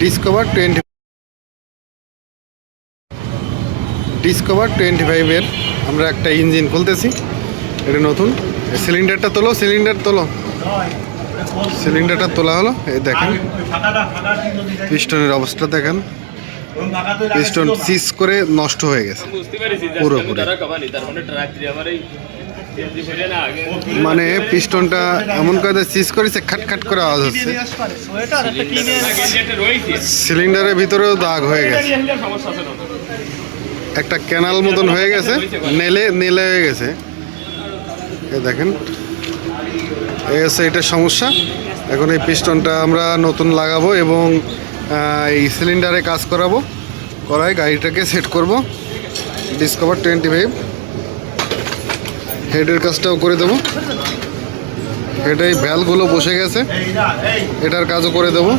Discover 25 এর আমরা একটা ইঞ্জিন খুলতেছি। এটা নতুন। সিলিন্ডারটা তোলা হলো। এই দেখেন পিস্টনের অবস্থা দেখেন, পিস্টন সিজ করে নষ্ট হয়ে গেছে পুরোপুরি। মানে পিস্টনটা এমন করে সিজ করেছে, খাট করে আওয়াজ হচ্ছে। সিলিন্ডারের ভিতরেও দাগ হয়ে গেছে, একটা ক্যানাল মতন হয়ে গেছে, নেলে হয়ে গেছে। এই দেখেন, এই হচ্ছে এটার সমস্যা। এখন এই পিস্টনটা আমরা নতুন লাগাবো এবং এই সিলিন্ডারে কাজ করায় গাড়িটাকে সেট করব। ডিসকভার 25 হেডের কাজটাও করে দেবো। হেডে ভ্যালগুলো বসে গেছে, এটার কাজও করে দেবো।